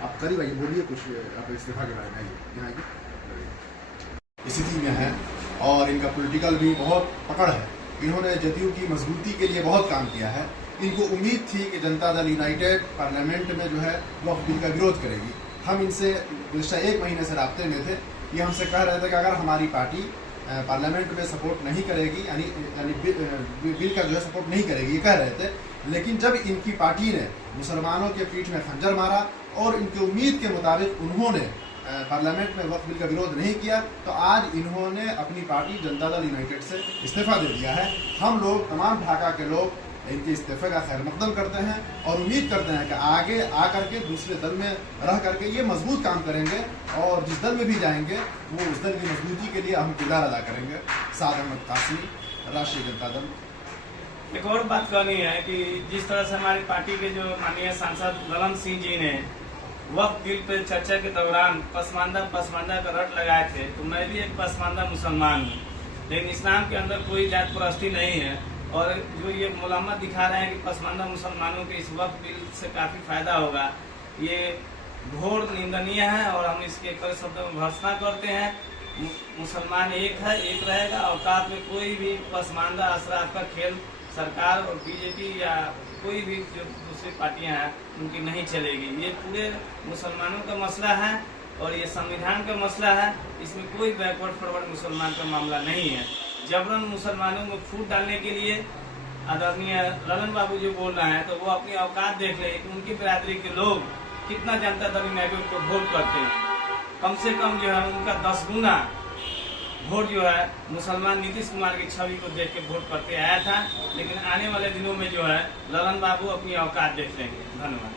आप करीब आइए, बोलिए कुछ आप इस्तीफा के बारे में। आइए यहाँ आइए। स्थिति में है और इनका पॉलिटिकल भी बहुत पकड़ है। इन्होंने जदयू की मजबूती के लिए बहुत काम किया है। इनको उम्मीद थी कि जनता दल यूनाइटेड पार्लियामेंट में जो है वक्फ बिल का विरोध करेगी। हम इनसे पिछले 1 महीने से राब्ते में थे। ये हमसे कह रहे थे कि अगर हमारी पार्टी पार्लियामेंट में सपोर्ट नहीं करेगी, यानी बिल का जो है सपोर्ट नहीं करेगी, ये कह रहे थे। लेकिन जब इनकी पार्टी ने मुसलमानों के पीठ में खंजर मारा और इनकी उम्मीद के मुताबिक उन्होंने पार्लियामेंट में वक्फ बिल का विरोध नहीं किया, तो आज इन्होंने अपनी पार्टी जनता दल यूनाइटेड से इस्तीफा दे दिया है। हम लोग, तमाम ढाका के लोग इनके इस्तीफे का खैर मकदम करते हैं और उम्मीद करते हैं कि आगे आकर के दूसरे दल में रह करके ये मजबूत काम करेंगे और जिस दल में भी जाएंगे वो उस दल की मजबूती के लिए अहम किरदार अदा करेंगे। साद अहमद कासमी, राष्ट्रीय जनता दल। एक और बात कहनी है कि जिस तरह से हमारी पार्टी के जो माननीय सांसद ललन सिंह जी ने वक्फ बिल पे चर्चा के दौरान पसमानदा का रट लगाए थे, तो मैं भी एक पसमानदा मुसलमान हूँ, लेकिन इस्लाम के अंदर कोई जात परस्ती नहीं है। और जो ये मुलामत दिखा रहे हैं कि पसमानदा मुसलमानों के इस वक्फ बिल से काफी फायदा होगा, ये घोर निंदनीय है और हम इसके कई शब्दों में भर्त्सना करते हैं। मुसलमान एक है, एक रहेगा। औकात में कोई भी पसमानदा अशराफ का खेल सरकार और बीजेपी या कोई भी जो दूसरी पार्टियां हैं उनकी नहीं चलेगी। ये पूरे मुसलमानों का मसला है और ये संविधान का मसला है। इसमें कोई बैकवर्ड फॉरवर्ड मुसलमान का मामला नहीं है। जबरन मुसलमानों में फूट डालने के लिए आदरणीय ललन बाबू जो बोल रहे हैं, तो वो अपनी औकात देख ले कि उनकी बिरादरी के लोग कितना जनता दल यूनाइटेड को वोट करते हैं। कम से कम जो है उनका 10 गुना वोट जो है मुसलमान नीतीश कुमार की छवि को देख के वोट करके आया था। लेकिन आने वाले दिनों में जो है ललन बाबू अपनी औकात देख लेंगे। धन्यवाद।